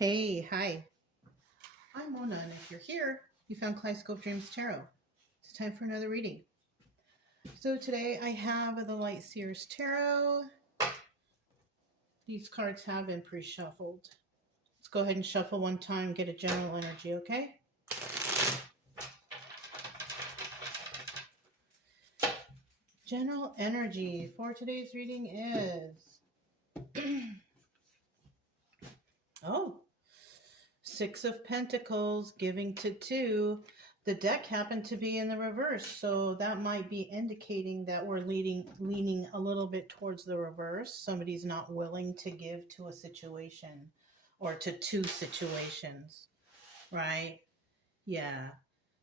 Hey, hi. I'm Mona, and if you're here, you found Kaleidoscope Dreams Tarot. It's time for another reading. So today I have the Light Seers Tarot. These cards have been pre-shuffled. Let's go ahead and shuffle one time, get a general energy, okay? General energy for today's reading is... Six of Pentacles, giving to two. The deck happened to be in the reverse, so that might be indicating that we're leaning a little bit towards the reverse. Somebody's not willing to give to a situation or to two situations, right? Yeah.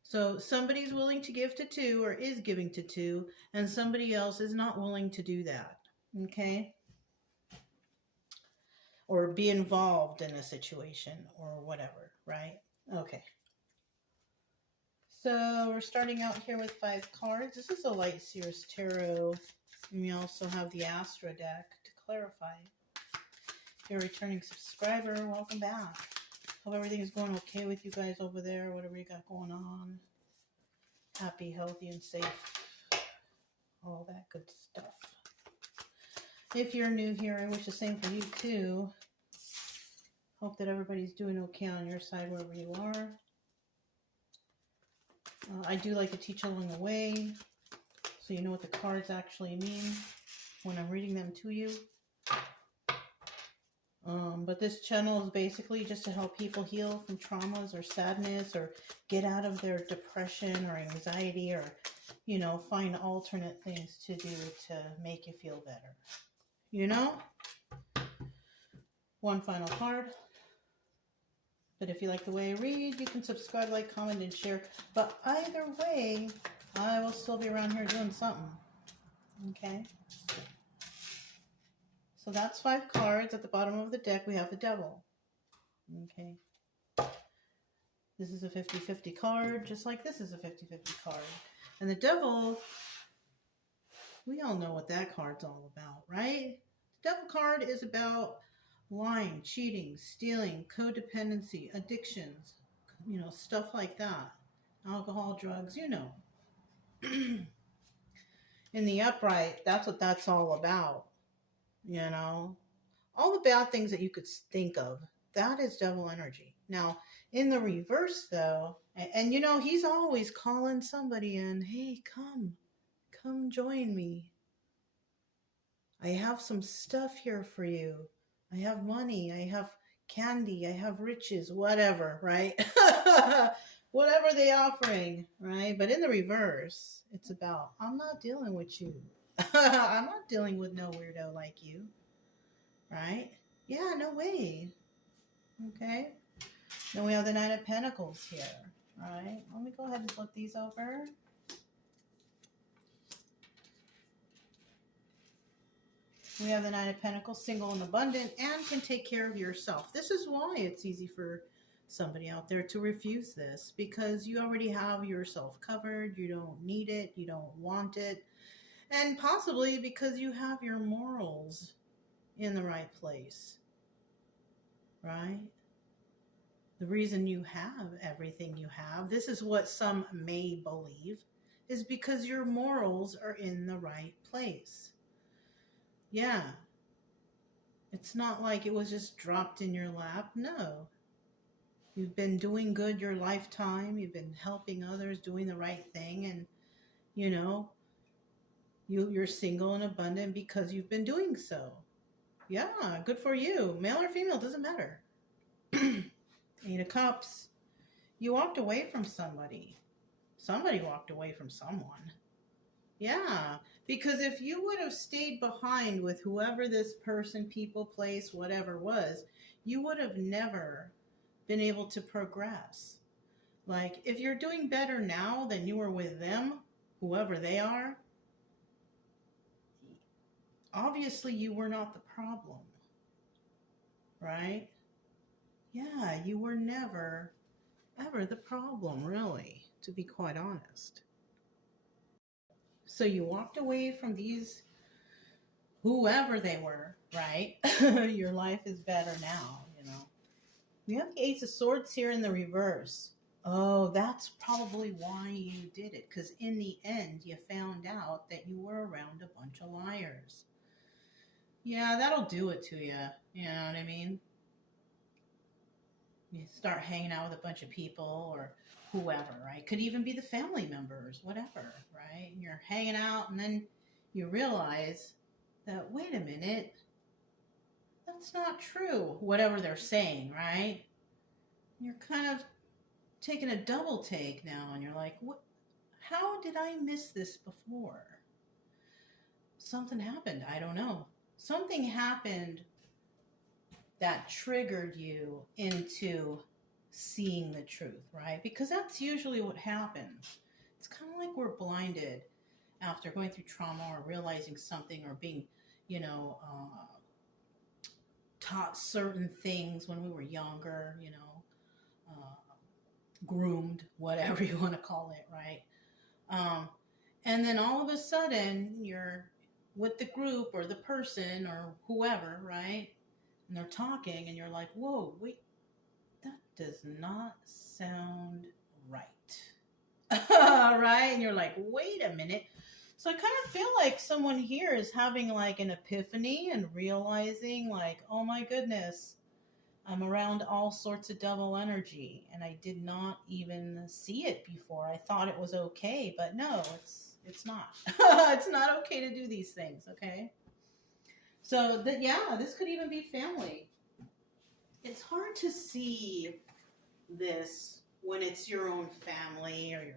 So somebody's willing to give to two or is giving to two, and somebody else is not willing to do that, okay? Or be involved in a situation or whatever, right? Okay. So we're starting out here with 5 cards. This is a Light Seers Tarot. And we also have the Astro deck to clarify. If you're a returning subscriber, welcome back. Hope everything is going okay with you guys over there, whatever you got going on. Happy, healthy, and safe. All that good stuff. If you're new here, I wish the same for you too. Hope that everybody's doing okay on your side wherever you are. I do like to teach along the way, so you know what the cards actually mean when I'm reading them to you. But this channel is basically just to help people heal from traumas or sadness or get out of their depression or anxiety or, you know, find alternate things to do to make you feel better. You know? One final card. But if you like the way I read, you can subscribe, like, comment, and share. But either way, I will still be around here doing something. Okay? So that's 5 cards. At the bottom of the deck, we have the Devil. Okay? This is a 50-50 card, just like this is a 50-50 card. And the Devil, we all know what that card's all about, right? The Devil card is about lying, cheating, stealing, codependency, addictions, you know, stuff like that. Alcohol, drugs, you know. In the upright, that's what that's all about, you know. All the bad things that you could think of, that is devil energy. Now, in the reverse, though, and you know, he's always calling somebody in, hey, come join me. I have some stuff here for you. I have money, I have candy, I have riches, whatever, right? Whatever they're offering, right? But in the reverse, it's about, I'm not dealing with you. I'm not dealing with no weirdo like you, right? Yeah, no way. Okay. Then we have the Nine of Pentacles here, right? Let me go ahead and flip these over. We have the Nine of Pentacles, single and abundant, and can take care of yourself. This is why it's easy for somebody out there to refuse this, because you already have yourself covered. You don't need it. You don't want it. And possibly because you have your morals in the right place, right? The reason you have everything you have, this is what some may believe, is because your morals are in the right place. Yeah. It's not like it was just dropped in your lap. No. You've been doing good your lifetime. You've been helping others, doing the right thing. And, you know, you're single and abundant because you've been doing so. Yeah, good for you. Male or female, doesn't matter. 8 of Cups. You walked away from somebody. Somebody walked away from someone. Yeah, because if you would have stayed behind with whoever this person, people, place, whatever was, you would have never been able to progress. Like, if you're doing better now than you were with them, whoever they are, obviously you were not the problem, right? Yeah, you were never, ever the problem, really, to be quite honest. So you walked away from these, whoever they were, right? Your life is better now, you know. We have the Ace of Swords here in the reverse. Oh, that's probably why you did it. Because in the end, you found out that you were around a bunch of liars. Yeah, that'll do it to you. You know what I mean? You start hanging out with a bunch of people or whoever, right? Could even be the family members, whatever, right? And you're hanging out and then you realize that, wait a minute, that's not true, whatever they're saying, right? You're kind of taking a double take now and you're like, what? How did I miss this before? Something happened. I don't know. Something happened that triggered you into seeing the truth, right? Because that's usually what happens. It's kind of like we're blinded after going through trauma or realizing something or being, taught certain things when we were younger, groomed, whatever you want to call it, right? And then all of a sudden you're with the group or the person or whoever, right? And they're talking and you're like, whoa, wait, that does not sound right. Right? And you're like, wait a minute. So I kind of feel like someone here is having like an epiphany and realizing like, oh my goodness, I'm around all sorts of double energy and I did not even see it before. I thought it was okay, but no, it's not. It's not okay to do these things, okay? So this could even be family. It's hard to see this when it's your own family or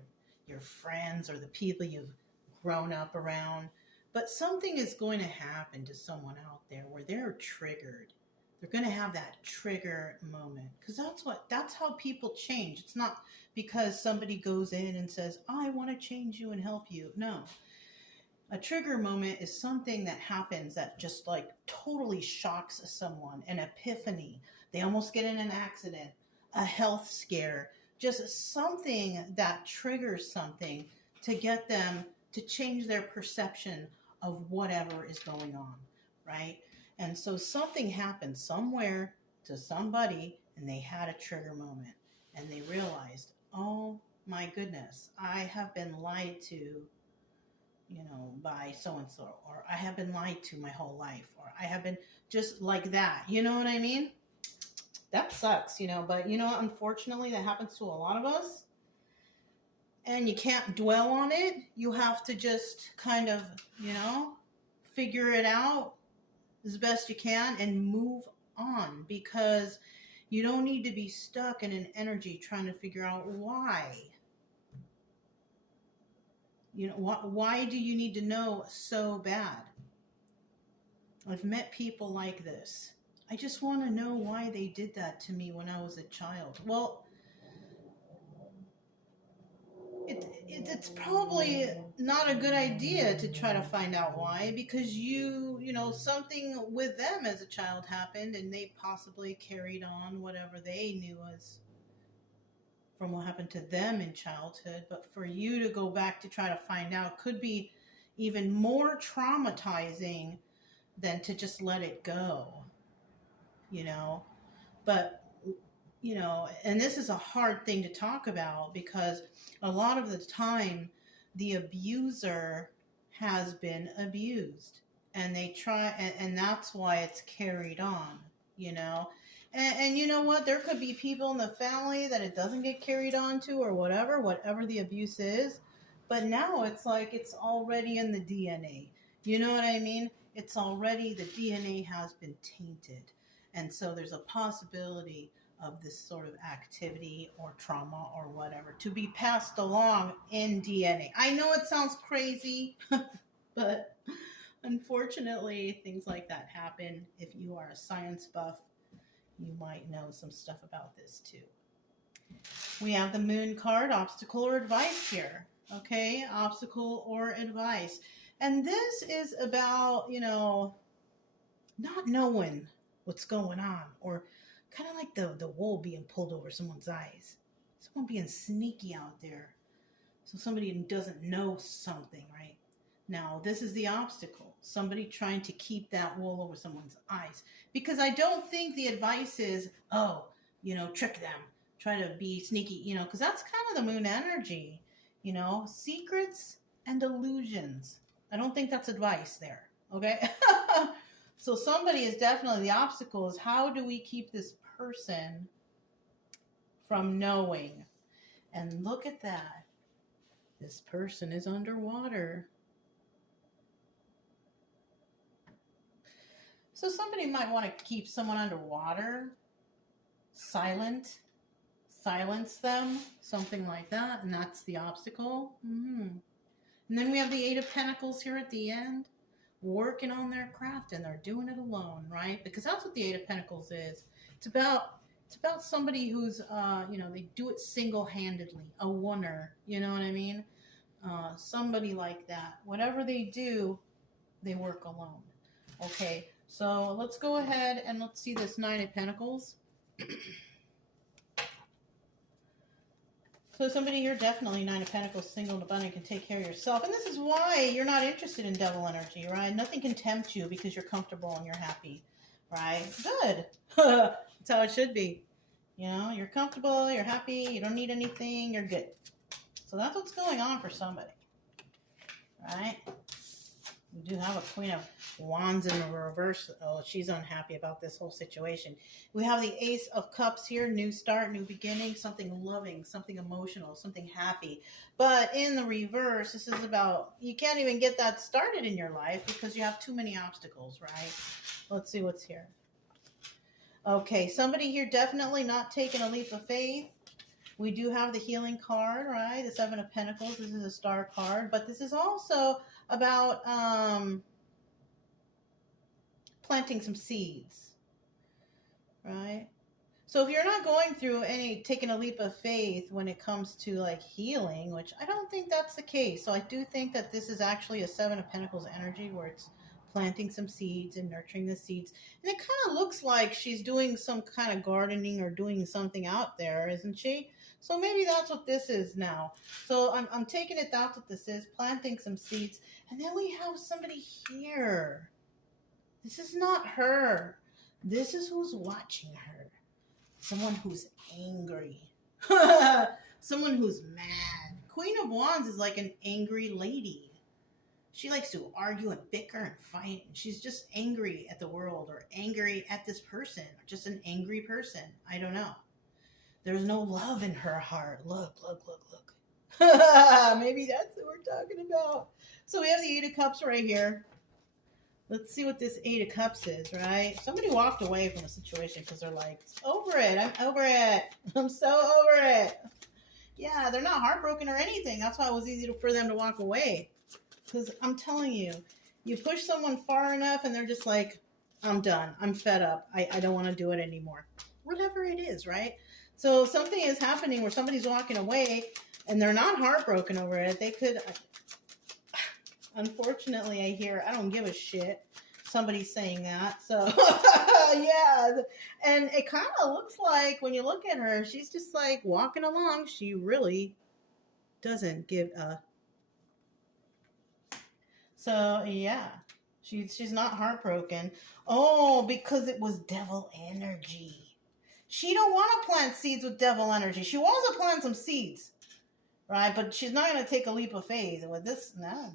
your friends or the people you've grown up around. But something is going to happen to someone out there where they're triggered. They're going to have that trigger moment because that's how people change. It's not because somebody goes in and says, I want to change you and help you. No. A trigger moment is something that happens that just like totally shocks someone, an epiphany. They almost get in an accident, a health scare, just something that triggers something to get them to change their perception of whatever is going on, right? And so something happened somewhere to somebody and they had a trigger moment and they realized, oh my goodness, I have been lied to, by so-and-so, or I have been lied to my whole life, or I have been just like that. You know what I mean? That sucks, but unfortunately that happens to a lot of us and you can't dwell on it. You have to just kind of, figure it out as best you can and move on because you don't need to be stuck in an energy trying to figure out why. Why do you need to know so bad? I've met people like this. I just want to know why they did that to me when I was a child. Well, it's probably not a good idea to try to find out why because something with them as a child happened and they possibly carried on whatever they knew as from what happened to them in childhood. But for you to go back to try to find out could be even more traumatizing than to just let it go, But, and this is a hard thing to talk about because a lot of the time the abuser has been abused and they try, and that's why it's carried on, And you know what? There could be people in the family that it doesn't get carried on to or whatever the abuse is. But now it's like it's already in the DNA. You know what I mean? It's already, the DNA has been tainted. And so there's a possibility of this sort of activity or trauma or whatever to be passed along in DNA. I know it sounds crazy, but unfortunately things like that happen. If you are a science buff, you might know some stuff about this too. We have the Moon card, obstacle or advice here. Okay, obstacle or advice. And this is about, not knowing what's going on, or kind of like the wool being pulled over someone's eyes. Someone being sneaky out there. So somebody doesn't know something, right? Now, this is the obstacle. Somebody trying to keep that wool over someone's eyes. Because I don't think the advice is, oh, trick them, try to be sneaky, because that's kind of the moon energy, secrets and illusions. I don't think that's advice there, okay? So somebody is definitely, the obstacle is how do we keep this person from knowing? And look at that. This person is underwater. So somebody might want to keep someone underwater, silence them, something like that, and that's the obstacle. And then we have the Eight of Pentacles here at the end, working on their craft, and they're doing it alone, right? Because that's what the Eight of Pentacles is. It's about somebody who's, they do it single-handedly, a oneer, you know what I mean? Somebody like that. Whatever they do, they work alone. Okay, so let's go ahead and let's see this Nine of Pentacles. So somebody here, definitely Nine of Pentacles, single and abundant, can take care of yourself. And this is why you're not interested in devil energy, right? Nothing can tempt you because you're comfortable and you're happy, right? Good. That's how it should be. You're comfortable, you're happy, you don't need anything, you're good. So that's what's going on for somebody, right? We do have a Queen of Wands in the reverse. Oh, she's unhappy about this whole situation. We have the Ace of Cups here, new start, new beginning, something loving, something emotional, something happy. But in the reverse, this is about, you can't even get that started in your life because you have too many obstacles, right? Let's see what's here. Okay, somebody here definitely not taking a leap of faith. We do have the healing card, right? The Seven of Pentacles. This is a star card. But this is also about planting some seeds, right? So if you're not going through taking a leap of faith when it comes to like healing, which I don't think that's the case. So I do think that this is actually a Seven of Pentacles energy where it's planting some seeds and nurturing the seeds. And it kind of looks like she's doing some kind of gardening or doing something out there, isn't she? So maybe that's what this is now. So I'm taking it, that's what this is, planting some seeds. And then we have somebody here. This is not her. This is who's watching her. Someone who's angry. Someone who's mad. Queen of Wands is like an angry lady. She likes to argue and bicker and fight. And she's just angry at the world or angry at this person or just an angry person. I don't know. There's no love in her heart. Look. Maybe that's what we're talking about. So we have the Eight of Cups right here. Let's see what this Eight of Cups is, right? Somebody walked away from the situation because they're like, over it. I'm over it. I'm so over it. Yeah, they're not heartbroken or anything. That's why it was easy for them to walk away. Because I'm telling you, you push someone far enough and they're just like, I'm done. I'm fed up. I don't want to do it anymore. Whatever it is, right? So something is happening where somebody's walking away and they're not heartbroken over it. They could, unfortunately, I don't give a shit. Somebody's saying that. So, yeah. And it kind of looks like when you look at her, she's just like walking along. She really doesn't give a... So, yeah, she's not heartbroken. Oh, because it was devil energy. She don't want to plant seeds with devil energy. She wants to plant some seeds, right? But she's not going to take a leap of faith with this. No.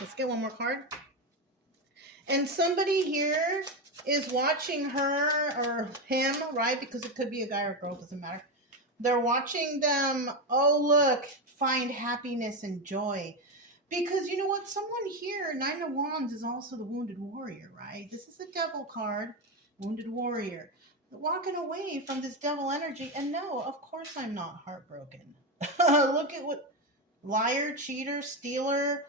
Let's get one more card. And somebody here is watching her or him, right? Because it could be a guy or a girl, doesn't matter. They're watching them, oh, look, find happiness and joy. Because you know what? Someone here, Nine of Wands, is also the Wounded Warrior, right? This is a devil card, Wounded Warrior. Walking away from this devil energy. And no, of course I'm not heartbroken. Look at what liar, cheater, stealer,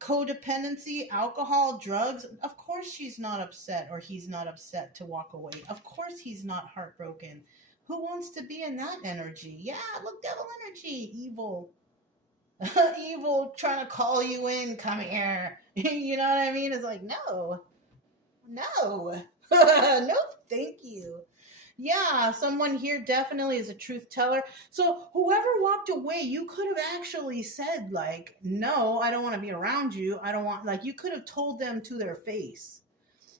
codependency, alcohol, drugs. Of course she's not upset or he's not upset to walk away. Of course he's not heartbroken. Who wants to be in that energy? Yeah, look, devil energy, evil. Evil trying to call you in, come here. You know what I mean? It's like, no, no, thank you. Yeah, someone here definitely is a truth teller. So whoever walked away, you could have actually said like, no, I don't want to be around you. I don't want, like, you could have told them to their face.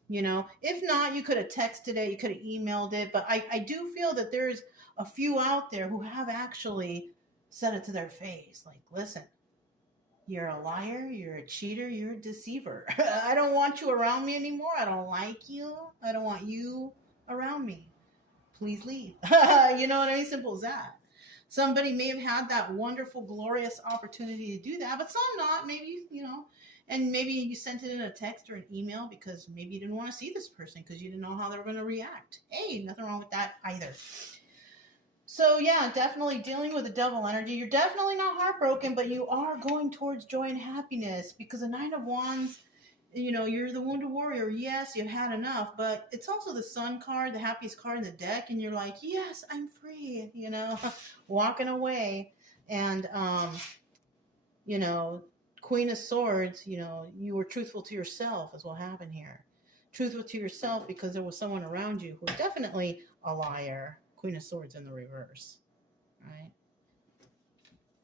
You know, if not, you could have texted it, you could have emailed it. But I do feel that there's a few out there who have actually said it to their face. Like, listen, you're a liar, you're a cheater, you're a deceiver. I don't want you around me anymore. I don't like you. I don't want you around me. Please leave. You know what I mean? Simple as that. Somebody may have had that wonderful, glorious opportunity to do that, but some not. Maybe, you know, and maybe you sent it in a text or an email because maybe you didn't want to see this person because you didn't know how they were going to react. Hey, nothing wrong with that either. So yeah, definitely dealing with the devil energy. You're definitely not heartbroken, but you are going towards joy and happiness because the Nine of Wands, you know, you're the wounded warrior. Yes, you've had enough, but it's also the Sun card, the happiest card in the deck, and you're like, yes, I'm free, you know, walking away. And, you know, Queen of Swords, you know, you were truthful to yourself is what happened here. Truthful to yourself because there was someone around you who was definitely a liar. Queen of Swords in the reverse, right?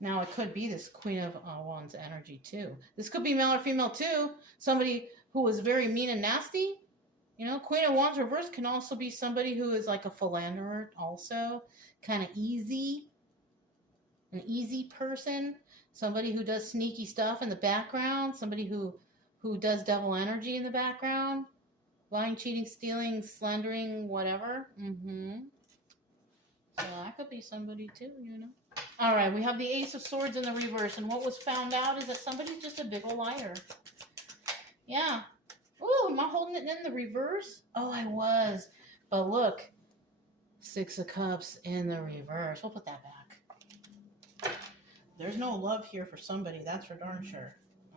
Now, it could be this Queen of Wands energy, too. This could be male or female, too. Somebody who is very mean and nasty. You know, Queen of Wands reverse can also be somebody who is like a philanderer also. Kind of easy. An easy person. Somebody who does sneaky stuff in the background. Somebody who does devil energy in the background. Lying, cheating, stealing, slandering, whatever. So that could be somebody too, you know. All right, we have the Ace of Swords in the reverse, and what was found out is that somebody's just a big ol' liar. Yeah. Oh, am I holding it in the reverse? Oh, I was. But look, Six of Cups in the reverse. We'll put that back. There's no love here for somebody, that's for darn sure.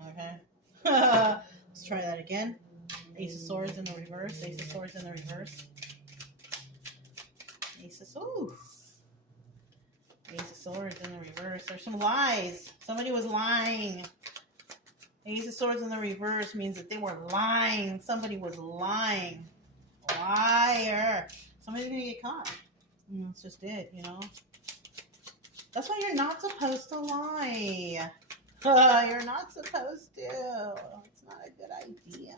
Okay. Let's try that again. Ace of Swords in the reverse. Ace of Swords in the reverse. Ace of Swords. Ace of Swords in the reverse. There's some lies. Somebody was lying. Ace of Swords in the reverse means that they were lying. Somebody was lying. Liar. Somebody's going to get caught. That's just it, you know. That's why you're not supposed to lie. You're not supposed to. It's not a good idea.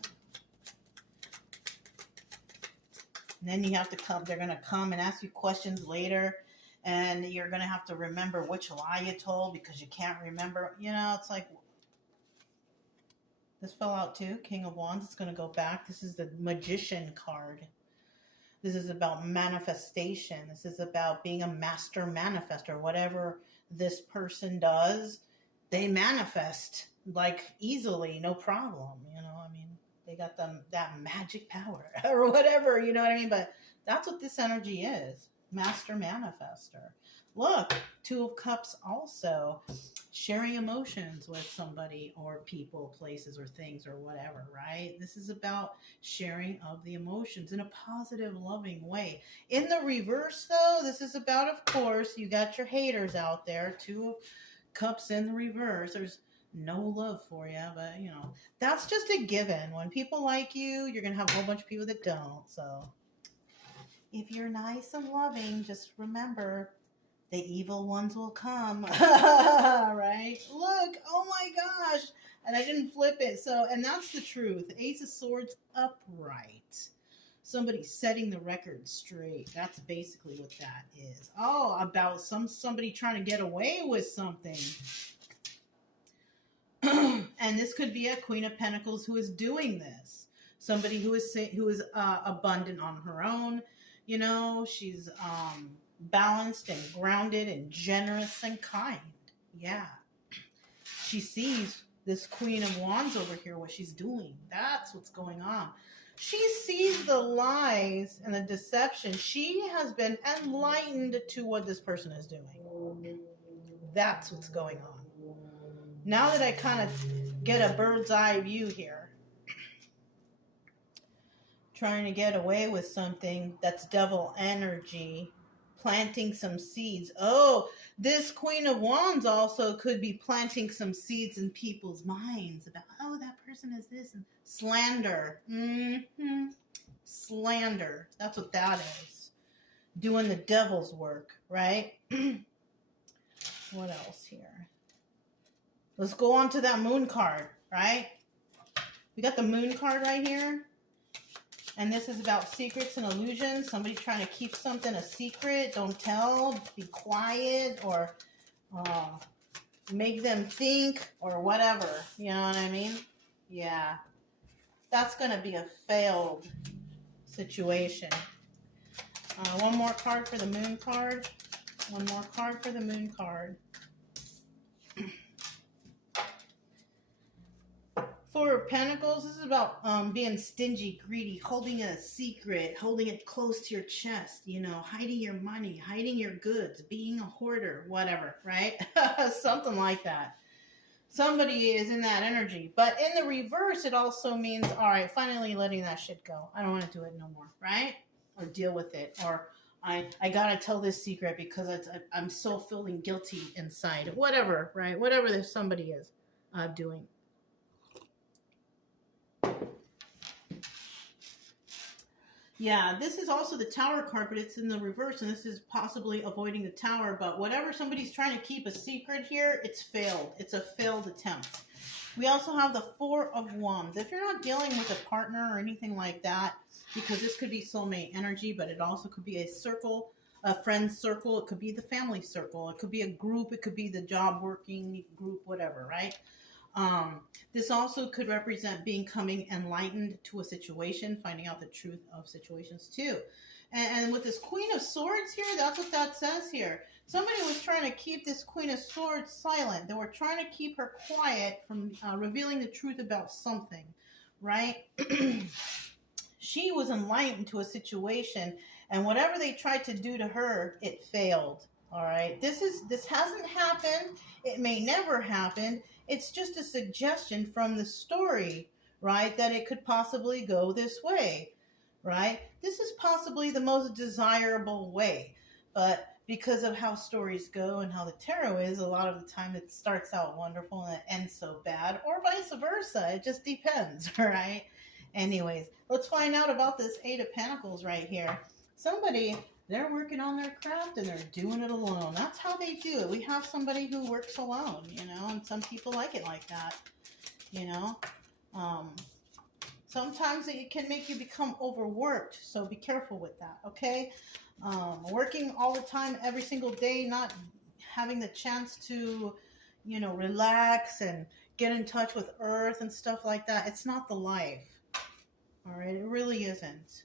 And then you have to come, they're going to come and ask you questions later, and you're going to have to remember which lie you told because you can't remember. You know, it's like, this fell out too, King of Wands. It's going to go back. This is the Magician card. This is about manifestation. This is about being a master manifester. Whatever this person does, they manifest like easily, no problem. You know, I mean, they got that magic power or whatever, you know what I mean? But that's what this energy is. Master manifester. Look, Two of Cups also. Sharing emotions with somebody or people, places, or things or whatever, right? This is about sharing of the emotions in a positive, loving way. In the reverse, though, this is about, of course, you got your haters out there. Two of Cups in the reverse. There's no love for you, but, you know, that's just a given. When people like you, you're going to have a whole bunch of people that don't. So if you're nice and loving, just remember, the evil ones will come. Right? Look, oh my gosh. And I didn't flip it. So, and that's the truth. Ace of Swords upright. Somebody setting the record straight. That's basically what that is. Oh, about somebody trying to get away with something. And this could be a Queen of Pentacles who is doing this. Somebody who is abundant on her own. You know, she's balanced and grounded and generous and kind. Yeah. She sees this Queen of Wands over here, what she's doing. That's what's going on. She sees the lies and the deception. She has been enlightened to what this person is doing. That's what's going on. Now that I kind of get a bird's eye view here, trying to get away with something that's devil energy, planting some seeds. Oh, this Queen of Wands also could be planting some seeds in people's minds about, oh, that person is this, and slander. Slander. That's what that is. Doing the devil's work, right? What else here? Let's go on to that Moon card, right? We got the Moon card right here. And this is about secrets and illusions. Somebody trying to keep something a secret. Don't tell. Be quiet, or make them think, or whatever. You know what I mean? Yeah. That's going to be a failed situation. One more card for the moon card. One more card for the moon card. Four of Pentacles, this is about being stingy, greedy, holding a secret, holding it close to your chest, you know, hiding your money, hiding your goods, being a hoarder, whatever, right? Something like that. Somebody is in that energy. But in the reverse, it also means, all right, finally letting that shit go. I don't want to do it no more, right? Or deal with it. Or I got to tell this secret because I'm so feeling guilty inside. Whatever, right? Whatever somebody is doing. Yeah, this is also the Tower card, but it's in the reverse, and this is possibly avoiding the Tower. But whatever somebody's trying to keep a secret here, it's failed. It's a failed attempt. We also have the Four of Wands. If you're not dealing with a partner or anything like that, because this could be soulmate energy, but it also could be a circle, a friend circle. It could be the family circle. It could be a group. It could be the job working group, whatever, right? This also could represent becoming enlightened to a situation, finding out the truth of situations too. And with this Queen of Swords here, that's what that says here. Somebody was trying to keep this Queen of Swords silent. They were trying to keep her quiet from revealing the truth about something, right? She was enlightened to a situation, and whatever they tried to do to her, it failed. All right. This hasn't happened. It may never happen. It's just a suggestion from the story, right? That it could possibly go this way, right? This is possibly the most desirable way, but because of how stories go and how the tarot is, a lot of the time it starts out wonderful and it ends so bad, or vice versa. It just depends, right? Anyways, let's find out about this Eight of Pentacles right here. Somebody, they're working on their craft and they're doing it alone. That's how they do it. We have somebody who works alone, you know, and some people like it like that, you know. Sometimes it can make you become overworked, so be careful with that, okay? Working all the time, every single day, not having the chance to, you know, relax and get in touch with Earth and stuff like that. It's not the life, all right? It really isn't.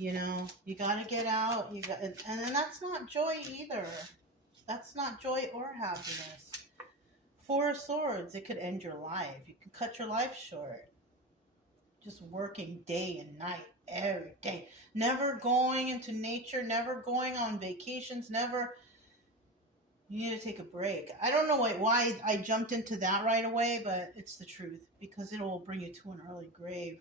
You know, you got to get out. And that's not joy either. That's not joy or happiness. Four of Swords, it could end your life. You could cut your life short. Just working day and night, every day. Never going into nature, never going on vacations, never. You need to take a break. I don't know why I jumped into that right away, but it's the truth. Because it will bring you to an early grave,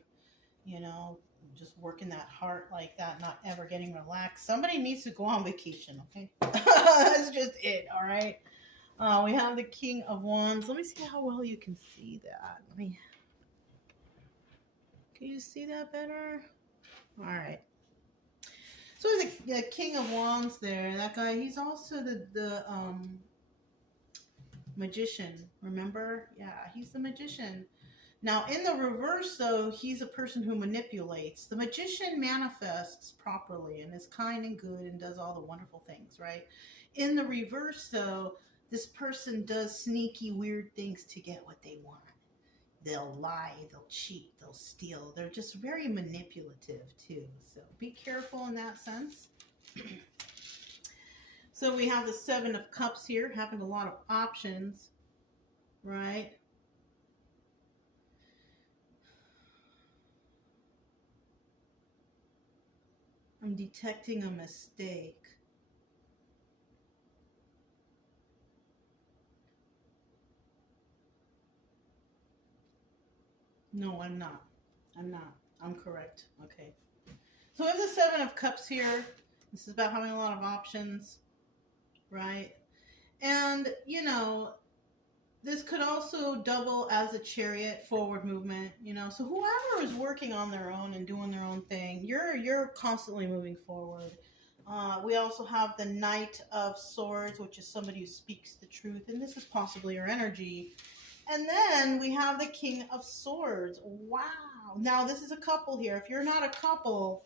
you know. Just working that heart like that, not ever getting relaxed. Somebody needs to go on vacation, okay? That's just it, all right? We have the King of Wands. Let me see how well you can see that. Can you see that better? All right. So the King of Wands there, that guy, he's also the magician, remember? Yeah, he's the magician. Now, in the reverse, though, he's a person who manipulates. The magician manifests properly and is kind and good and does all the wonderful things, right? In the reverse, though, this person does sneaky, weird things to get what they want. They'll lie, they'll cheat, they'll steal. They're just very manipulative, too. So be careful in that sense. So we have the Seven of Cups here, having a lot of options, right? I'm detecting a mistake. No, I'm not. I'm correct. Okay. So we have the Seven of Cups here. This is about having a lot of options, right? And, you know, this could also double as a Chariot, forward movement, you know. So whoever is working on their own and doing their own thing, you're constantly moving forward. We also have the Knight of Swords, which is somebody who speaks the truth. And this is possibly your energy. And then we have the King of Swords. Wow. Now, this is a couple here. If you're not a couple,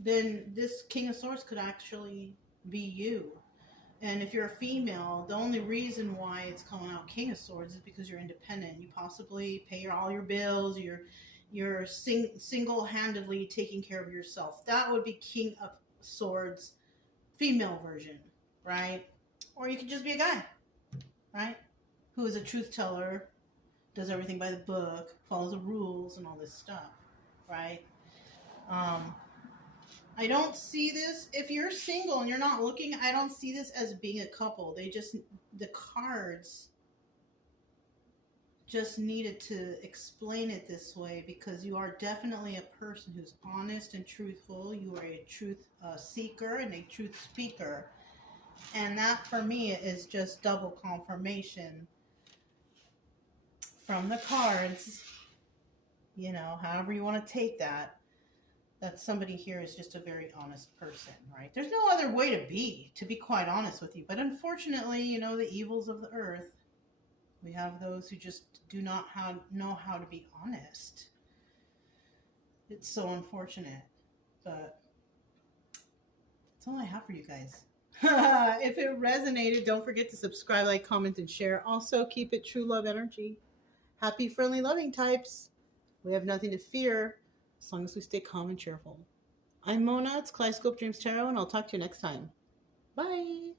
then this King of Swords could actually be you. And if you're a female, the only reason why it's calling out King of Swords is because you're independent. You possibly pay all your bills. You're single-handedly taking care of yourself. That would be King of Swords, female version, right? Or you could just be a guy, right? Who is a truth teller, does everything by the book, follows the rules, and all this stuff, right? I don't see this. If you're single and you're not looking, I don't see this as being a couple. The cards just needed to explain it this way because you are definitely a person who's honest and truthful. You are a truth seeker and a truth speaker. And that for me is just double confirmation from the cards, you know, however you want to take that. That somebody here is just a very honest person, right? There's no other way to be quite honest with you. But unfortunately, you know, the evils of the earth, we have those who just do not know how to be honest. It's so unfortunate, but that's all I have for you guys. If it resonated, don't forget to subscribe, like, comment, and share. Also, keep it true love energy. Happy, friendly, loving types. We have nothing to fear as long as we stay calm and cheerful. I'm Mona. It's Kaleidoscope Dreams Tarot, and I'll talk to you next time. Bye.